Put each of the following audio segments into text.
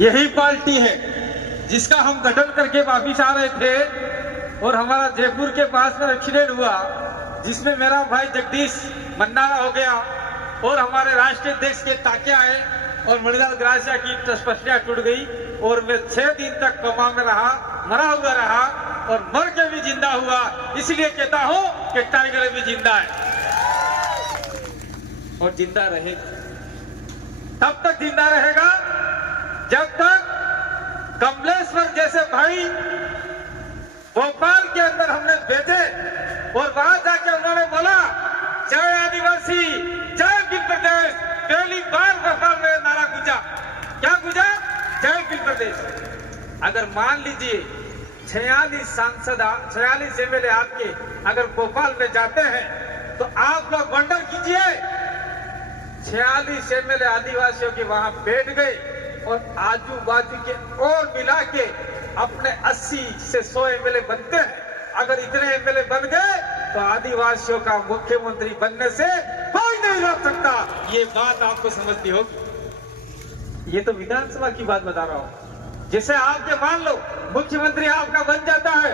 यही पार्टी है जिसका हम गठन करके वापिस आ रहे थे और हमारा जयपुर के पास में एक्सीडेंट हुआ जिसमें मेरा भाई जगदीश मन्नारा हो गया और हमारे राष्ट्रीय अध्यक्ष के टाके आए और मणिलाल ग्रासिया की तपस्या टूट गई और मैं 6 दिन तक कोमा में रहा, मरा हुआ रहा और मर के भी जिंदा हुआ। इसलिए कहता हूं कि टाइगर भी जिंदा है और जिंदा रहेगा। तब तक जिंदा रहेगा जब तक कमलेश्वर जैसे भाई भोपाल के अंदर हमने भेजे और वहां जाके उन्होंने बोला जय आदिवासी, जय बिल प्रदेश। पहली बार भोपाल में नारा गूंजा। क्या गूंजा? जय बिल प्रदेश। अगर मान लीजिए 46 सांसद, 46 एमएलए आपके अगर भोपाल में जाते हैं तो आप लोग वंडर कीजिए 46 एमएलए आदिवासियों के वहां बैठ गए और आजू बाजू के और मिला के अपने 80 से 100 एमएलए बनते हैं। अगर इतने एमएलए बन गए तो आदिवासियों का मुख्यमंत्री बनने से कोई नहीं रोक सकता। ये बात आपको समझनी होगी। ये तो विधानसभा की बात बता रहा हूं। जैसे आपके मान लो मुख्यमंत्री आपका बन जाता है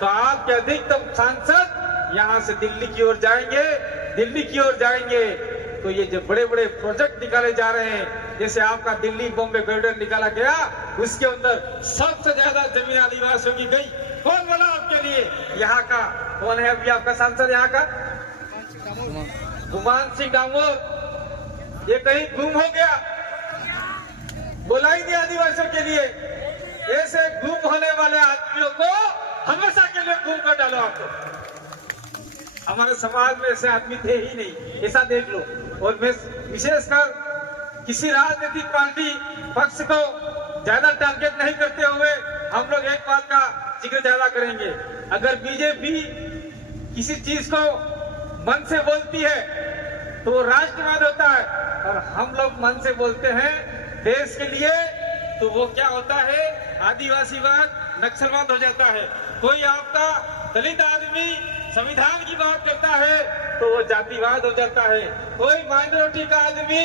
तो आपके अधिकतम सांसद यहां से दिल्ली की ओर जाएंगे, दिल्ली की ओर जाएंगे तो ये जो बड़े बड़े प्रोजेक्ट निकाले जा रहे हैं, जैसे आपका दिल्ली बॉम्बे कॉरिडोर निकाला गया, उसके अंदर सबसे ज्यादा जमीन आदिवासियों की गई। कौन बोला आपके लिए? यहाँ का कौन है अभी आपका सांसद? यहाँ का गुमान सिंह डामोर। ये कहीं गुम हो गया, बोला ही नहीं आदिवासियों के लिए। ऐसे गुम होने वाले आदमियों को हमेशा के लिए गुम कर डालो। आपको हमारे समाज में ऐसे आदमी थे ही नहीं, ऐसा देख लो। और मैं विशेषकर किसी राजनीतिक पार्टी पक्ष को ज्यादा टारगेट नहीं करते हुए हम लोग एक बात का जिक्र ज्यादा करेंगे। अगर बीजेपी किसी चीज को मन से बोलती है तो वो राष्ट्रवाद होता है, और हम लोग मन से बोलते हैं देश के लिए तो वो क्या होता है? आदिवासीवाद, नक्सलवाद हो जाता है। कोई आपका दलित आदमी संविधान की बात करता है तो वो जातिवाद हो जाता है। कोई माइनॉरिटी का आदमी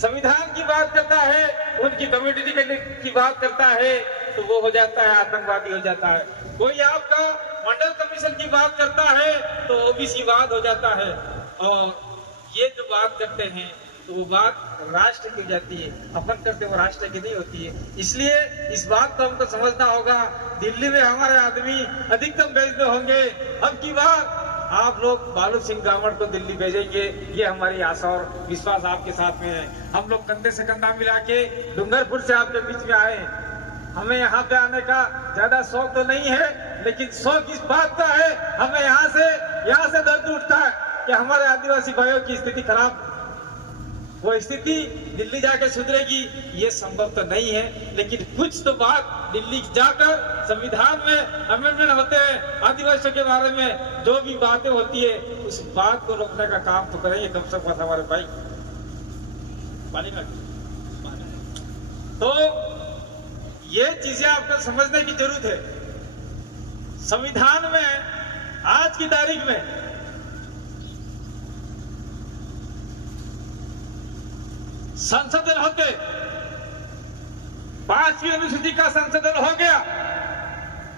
संविधान की बात करता है, उनकी कम्युनिटी की बात करता है तो वो हो जाता है आतंकवादी हो जाता है। कोई आपका मंडल कमीशन की बात करता है तो ओबीसी वाद हो जाता है। और ये जो बात करते हैं तो वो बात राष्ट्र की जाती है, अपन करते वो राष्ट्र की नहीं होती है। इसलिए इस बात को हमको समझना होगा। दिल्ली में हमारे आदमी अधिकतम भेजने होंगे। अब की बात आप लोग बालू सिंह गावड़ को दिल्ली भेजेंगे, ये हमारी आशा और विश्वास आपके साथ में है। हम लोग कंधे से कंधा मिला के डूंगरपुर से आपके बीच में आए। हमें यहाँ पे आने का ज्यादा शौक तो नहीं है, लेकिन शौक इस बात का है, हमें यहाँ से दर्द उठता है कि हमारे आदिवासी भाइयों की स्थिति खराब। वो स्थिति दिल्ली जाके सुधरेगी ये संभव तो नहीं है, लेकिन कुछ तो बात दिल्ली जाकर संविधान में अमेंडमेंट होते हैं, आदिवासियों के बारे में जो भी बातें होती है उस बात को रोकने का काम तो करेंगे कम से कम हमारे भाई। तो ये चीजें आपको समझने की जरूरत है। संविधान में आज की तारीख में संशोधन होते 5वीं अनुसूची का संशोधन हो गया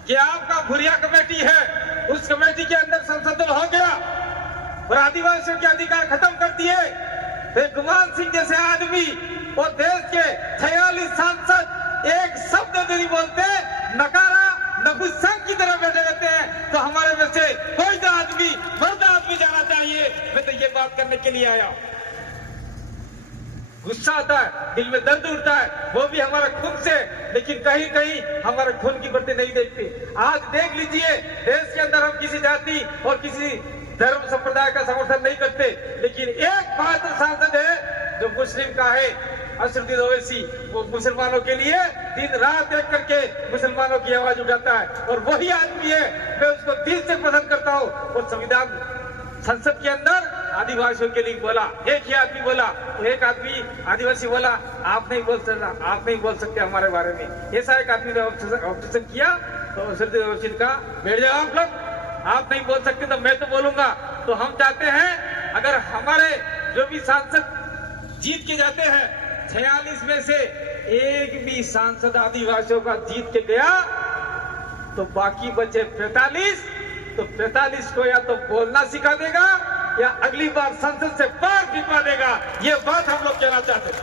कि आपका भुरिया कमेटी है, उस कमेटी के अंदर संशोधन हो गया और आदिवासियों के अधिकार खत्म कर दिए। गुमान सिंह जैसे आदमी और देश के 46 सांसद एक शब्द नहीं बोलते, नकारा नपुंसक की तरह बैठे रहते हैं। तो हमारे में से कोई तो आदमी, मर्द आदमी जाना चाहिए। मैं तो ये बात करने के लिए आया हूं। गुस्सा आता है, दिल में दर्द उठता है, वो भी हमारा खून से, लेकिन कहीं कहीं हमारे खून की बढ़ती नहीं देखती। आज देख लीजिए देश के अंदर हम किसी जाति और किसी धर्म संप्रदाय का समर्थन नहीं करते, लेकिन एक मात्र सांसद है जो मुस्लिम का है, असदुद्दीन ओवैसी। वो मुसलमानों के लिए दिन रात एक करके मुसलमानों की आवाज उठाता है और वही आदमी है, मैं उसको दिल से पसंद करता हूँ। और संविधान संसद के अंदर आदिवासियों के लिए बोला, एक ही आदमी बोला, तो एक आदमी आदिवासी बोला आप नहीं बोल सकते, आप नहीं बोल सकते हमारे बारे में। ऐसा एक आदमी ने ऑब्जेक्शन किया तो असदुद्दीन ओवैसी का बैठ जाओ आप लोग, आप नहीं बोल सकते तो मैं तो बोलूंगा। तो हम चाहते हैं अगर हमारे जो भी सांसद जीत के जाते हैं 46 में से एक भी सांसद आदिवासियों का जीत के गया तो बाकी बचे 45, तो 45 को या तो बोलना सिखा देगा या अगली बार संसद से बाहर भिजवा देगा। ये बात हम लोग कहना चाहते हैं।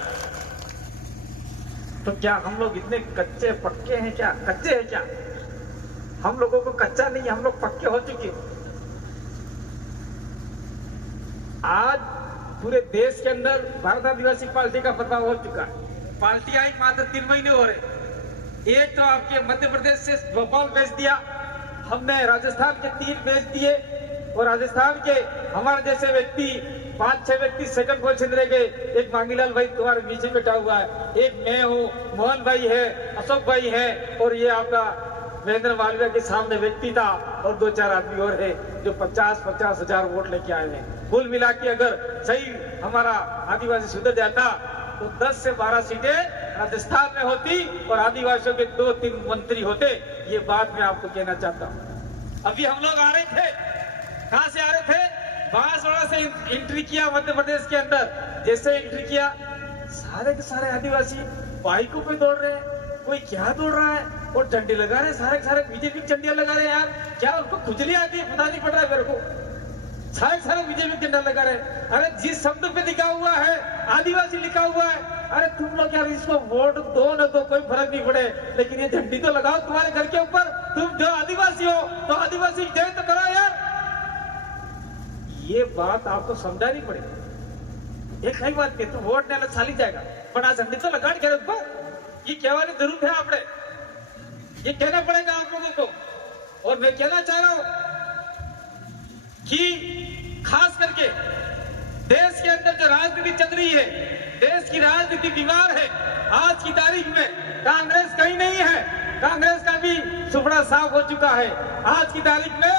तो क्या हम लोग इतने कच्चे पक्के हैं क्या? कच्चे हैं क्या? हम लोगों को कच्चा नहीं, हम लोग पक्के हो चुके। आज पूरे देश के अंदर भारत आदिवासी पार्टी का बदलाव हो चुका है। पार्टी आई मात्र 3 महीने हो रहे। एक तो आपके मध्य प्रदेश से भोपाल भेज दिया हमने, राजस्थान के 3 भेज दिए, और राजस्थान के हमारे जैसे व्यक्ति 5-6 व्यक्ति सेकंड पोजीशन रह गए। एक मांगीलाल भाई तुम्हारे बीच में बैठा हुआ है, एक मैं हूँ, मोहन भाई है, अशोक भाई है, और ये आपका महेंद्र मालवीय के सामने व्यक्ति था, और 2-4 आदमी और है जो 50-50 हजार वोट लेके आए हैं। कुल मिला के अगर सही हमारा आदिवासी सुधर जाता तो 10 से 12 सीटें राजस्थान में होती और आदिवासियों के 2-3 मंत्री होते। ये बात मैं आपको कहना चाहता हूँ। अभी हम लोग आ रहे थे, कहां से आ रहे थे? बांसवाड़ा से एंट्री किया मध्य प्रदेश के अंदर। जैसे एंट्री किया सारे के सारे आदिवासी बाइकों पे दौड़ रहे हैं, कोई क्या दौड़ रहा है, और झंडे लगा रहे हैं, सारे के सारे बीजेपी के झंडे लगा रहे हैं। यार क्या उनको खुजली आती है? पता नहीं पड़ रहा है मेरे को। सारे सारे बीजेपी झंडा लगा रहे हैं। अरे जिस शब्द पे लिखा हुआ है आदिवासी लिखा हुआ है, अरे तुम लोग यार इसको वोट दो न दो कोई फर्क नहीं पड़े, लेकिन ये झंडी तो लगाओ तुम्हारे घर के ऊपर। तुम जो आदिवासी हो तो आदिवासी जय तो करो यार। ये बात आपको समझानी पड़ेगी। एक नई बात तू वोट नहीं साली जाएगा, बड़ा झंडी तो लगा के रखो। ये कहने जरूरत है आपने, ये कहना पड़ेगा आप लोगों को। और मैं कहना चाह रहा हूं कि खास करके देश के अंदर जो राजनीति चल रही है, देश की राजनीति बीमार है। आज की तारीख में कांग्रेस कहीं नहीं है, कांग्रेस का भी सुपड़ा साफ हो चुका है। आज की तारीख में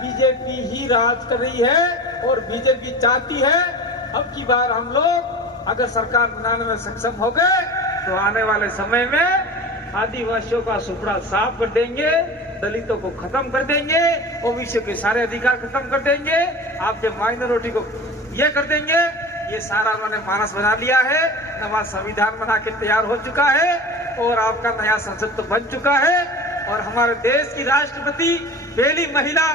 बीजेपी ही राज कर रही है, और बीजेपी चाहती है अब की बार हम लोग अगर सरकार बनाने में सक्षम हो गए तो आने वाले समय में आदिवासियों का सुपड़ा साफ कर देंगे, दलितों को खत्म कर देंगे, ओबीसी के सारे अधिकार खत्म कर देंगे, आपके माइनॉरिटी को ये कर देंगे। ये सारा उन्होंने मानस बना लिया है। नवा संविधान बना के तैयार हो चुका है, और आपका नया संसद तो बन चुका है। और हमारे देश की राष्ट्रपति पहली महिला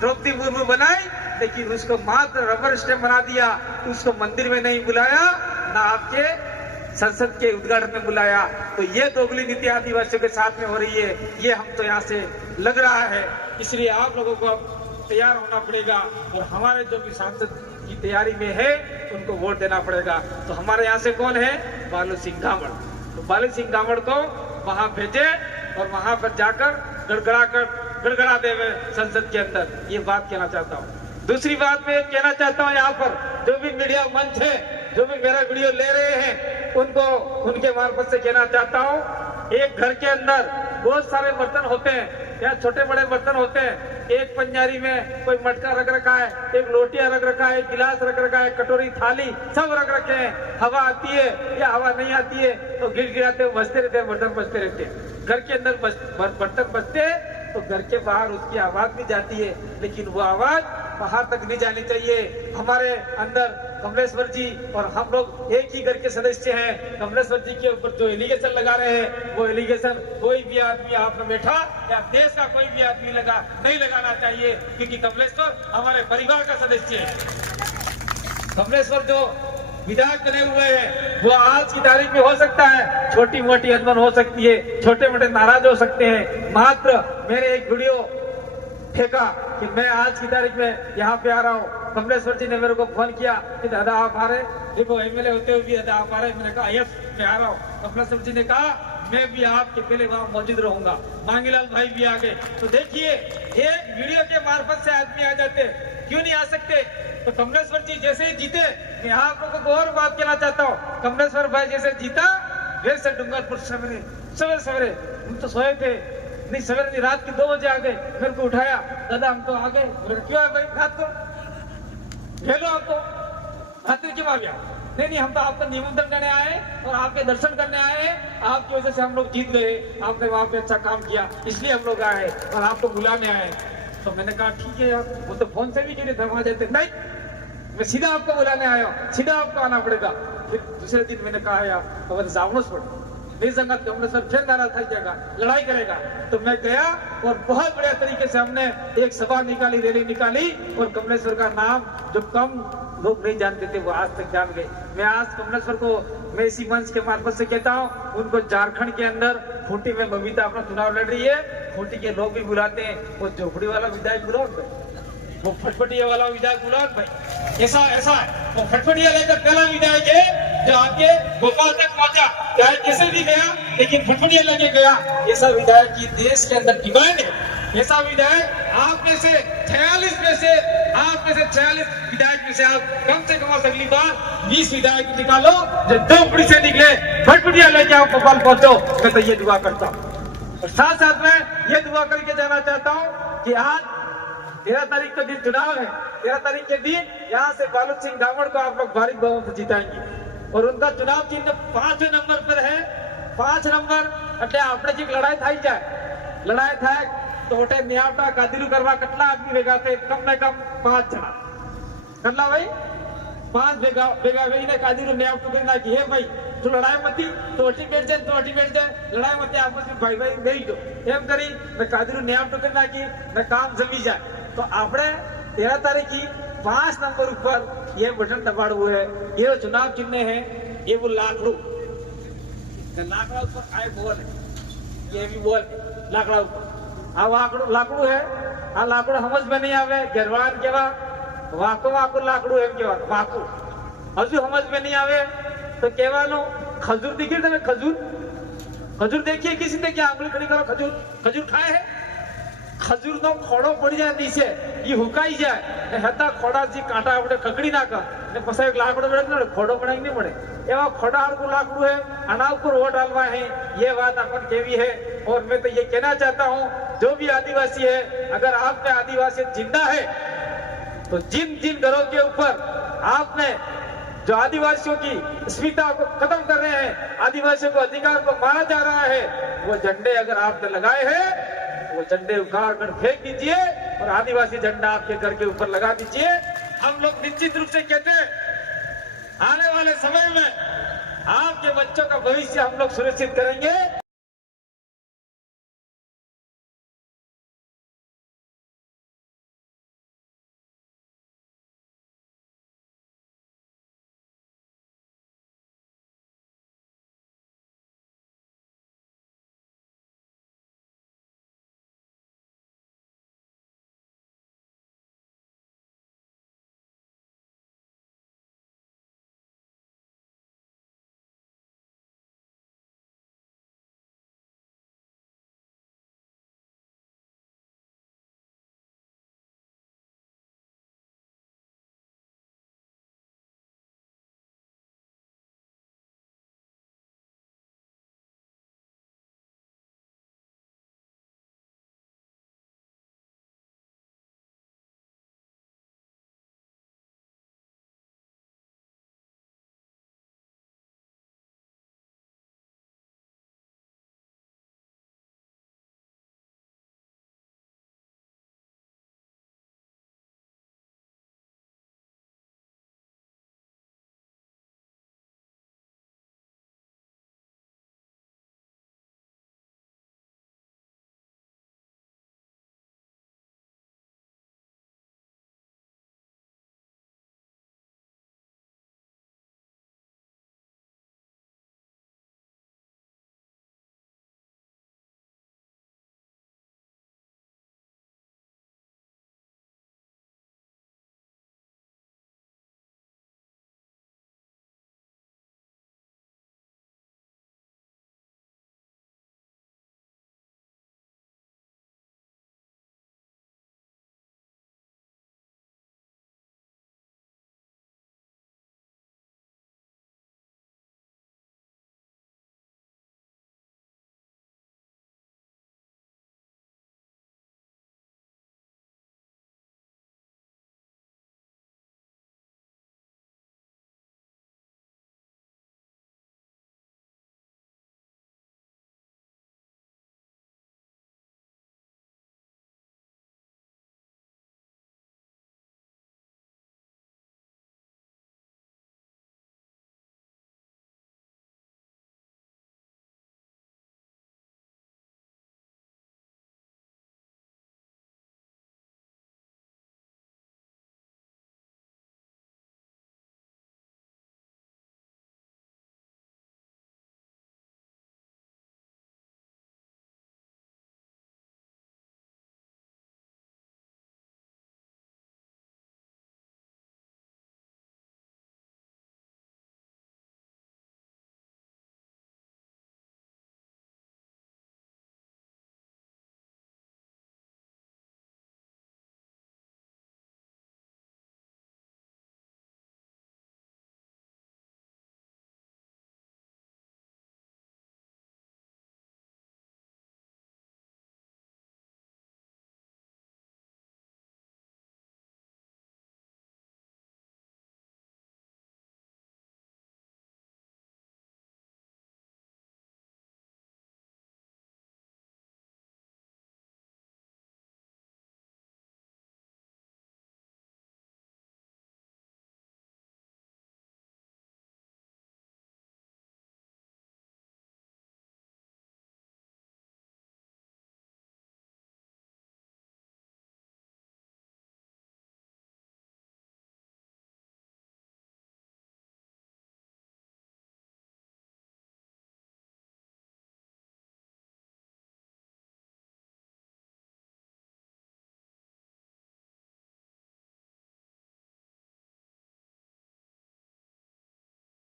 द्रौपदी मुर्मू बनाई, लेकिन उसको मात्र रबर स्टैम्प बना दिया। उसको मंदिर में नहीं बुलाया, ना आपके संसद के उद्घाटन में बुलाया। तो ये दोगली नीति आदिवासियों के साथ में हो रही है, ये हम तो यहाँ से लग रहा है। इसलिए आप लोगों को अब तैयार होना पड़ेगा, और हमारे जो भी सांसद की तैयारी में है उनको वोट देना पड़ेगा। तो हमारे यहाँ से कौन है? बालू सिंह गामड़। तो बालू सिंह गामड़ को वहां भेजे, और वहां पर जाकर गड़गड़ा देवे संसद के अंदर। ये बात कहना चाहता हूँ। दूसरी बात मैं कहना चाहता हूँ, यहाँ पर जो भी मीडिया मंच है, जो भी मेरा वीडियो ले रहे हैं, उनको उनके मार्फत से कहना चाहता हूँ, एक घर के अंदर बहुत सारे बर्तन होते हैं, या छोटे बड़े बर्तन होते हैं। एक पंजारी में कोई मटका रख रखा है, एक लोटिया रख रखा है, एक गिलास रख रखा है, कटोरी थाली सब रख रखे हैं। हवा आती है या हवा नहीं आती है तो गिड़गिड़ाते बजते रहते हैं, बर्तन बजते रहते हैं। घर के अंदर बर्तन बजते हैं तो घर के बाहर उसकी आवाज भी जाती है, लेकिन वो आवाज बाहर तक नहीं जानी चाहिए। हमारे अंदर कमलेश्वर जी और हम लोग एक ही घर के सदस्य हैं। कमलेश्वर जी के ऊपर जो एलिगेशन लगा रहे हैं, वो एलिगेशन कोई भी आदमी आप में बैठा या देश का कोई भी आदमी नहीं लगाना चाहिए, क्योंकि कमलेश्वर हमारे परिवार का सदस्य है। कमलेश्वर जो विधायक बने हुए हैं, वो आज की तारीख में हो सकता है छोटी मोटी अनबन हो सकती है, छोटे मोटे नाराज हो सकते हैं। मात्र मैंने एक वीडियो फेंका कि मैं आज की तारीख में यहाँ पे आ रहा हूँ। कमलेश्वर जी ने मेरे को फोन किया कि दादा आप आ रहे, देखो एमएलए होते हुए भी दादा आप आ रहे। मैंने कहा यस मैं आ रहा हूँ। कमलेश्वर जी ने कहा मैं भी आपके पहले वहां मौजूद रहूंगा। मांगीलाल भाई भी आ गए। तो देखिए एक वीडियो के मार्फत से आदमी आ जाते, क्यों नहीं आ सकते? तो कमलेश्वर जी जैसे ही जीते, मैं आप लोगों को और बात कहना चाहता हूँ। कमलेश्वर भाई जैसे जीता, फिर से डूंगरपुर सवेरे सवेरे हम तो सोए थे, नहीं सवेरे नहीं रात के 2 बजे आ गए, मेरे को उठाया, दादा हम तो आ गए। क्यों है भाई रात को खेलो, आपको रात्रि क्यों आ गया? नहीं हम तो आपका निमंत्रण करने आए और आपके दर्शन करने आए हैं। आपकी वजह से हम लोग जीत गए, आपने वहां पे अच्छा काम किया, इसलिए हम लोग आए और आपको बुलाने आए। तो मैंने कहा ठीक है यार, वो तो फोन से भी जुड़े थे, वहां जाते नहीं, मैं सीधा आपको बुलाने आया हूँ, सीधा आपको आना पड़ेगा। फिर दूसरे दिन मैंने कहा यार खबर जावड़ों पड़ नहीं संगत कमलेश्वर फिर नारा था जाएगा, लड़ाई करेगा। तो मैं गया और बहुत बढ़िया तरीके से हमने एक सभा निकाली, रैली निकाली, और कमलेश्वर का नाम जो कम लोग नहीं जानते थे वो आज तक जान गए। मैं आज कमलेश्वर को मैं इसी मंच के मार्फत से कहता हूँ, उनको झारखंड के अंदर खूंटी में बबीता अपना चुनाव लड़ रही है, खूंटी के लोग भी बुलाते हैं, वो झोपड़ी वाला विधायक बुलाओ भाई, वो फटफटिया वाला विधायक बुलाओ भाई। ऐसा है, वो फटफटिया लेकर पहला विधायक है जो आपके भोपाल तक पहुंचा, चाहे कैसे भी गया लेकिन फटफटिया लेके गया। ऐसा विधायक की देश के अंदर डिमांड है। ऐसा विधायक आप में से 46 विधायक में से आप कम से कम अगली बार 20 विधायक निकालो जो झोपड़ी से निकले, फटफटिया लेके आप भोपाल पहुंचो। मैं तो ये दुआ करता हूँ और साथ साथ में ये दुआ करके जाना चाहता हूँ कि आज 13 तारीख का दिन चुनाव है। 13 तारीख के दिन यहाँ से बालू सिंह डामोर को आप लोग भारी बहुमत से जिताएंगे और उनका चुनाव चिन्ह 5वें नंबर पर है। 5 नंबर એટલે આપણે જે લડાઈ થઈ જાય, લડાઈ થાય તો ઓટે નિયાવટા કાદીલુ કરવા કેટલા આદમી ભેગા થાય? કમ ને કમ 5 જણા કેટલા ભાઈ? 5 ભેગા વેઈને કાદીલુ નિયાવટું કરી નાખી। હે ભાઈ તું લડાઈ મતી તો ઓટી બેઠ જાય, લડાઈ મતી આપસ में ભાઈ બેહી જો એમ કરી ને કાદીલુ નિયાવટું કરી નાખી ને કામ જમી જાય। तो આપણે 13 तारीख की 5 नंबर ऊपर ये बटन दबाड़વું है। ये चुनाव चिन्ह है, ये वो लाकड़ू ऊपर आए बोल है, ये भी बोल लाकड़ा ऊपर आ लाकड़ू है। आ लाकड़ू समझ में नहीं आवे, गरवान केवा वाको लाकड़ू एम केवा वाकू हजू समझ में नहीं आवे तो केवानो खजूर दिखी तमे खजूर देखिए, किसी ने क्या आंगली खड़ी करो, खजूर खाए है? खजूर नो खोड़ो पड़ी जाए नीचे, ये हुकाई जाए हता खोड़ा जी कांटा આપણે કકડી નાખા ને પછી એક લાકડો પડે ને ખોડો બનાવી નહીં પડે એવા ખોડા હરકુ લાકડું है, આના ઉપર વોટ डालवा है। ये बात अपन केवी है और मैं तो ये कहना चाहता हूँ जो भी आदिवासी है, अगर आप में आदिवासी जिंदा है तो जिन घरों के ऊपर आपने जो आदिवासियों की अस्मिता को खत्म कर रहे हैं, आदिवासियों को अधिकार को मारा जा रहा है, वो झंडे अगर आपने लगाए हैं वो झंडे उखाड़ कर फेंक दीजिए और आदिवासी झंडा आपके घर के ऊपर लगा दीजिए। हम लोग निश्चित रूप से कहते हैं आने वाले समय में आपके बच्चों का भविष्य हम लोग सुरक्षित करेंगे।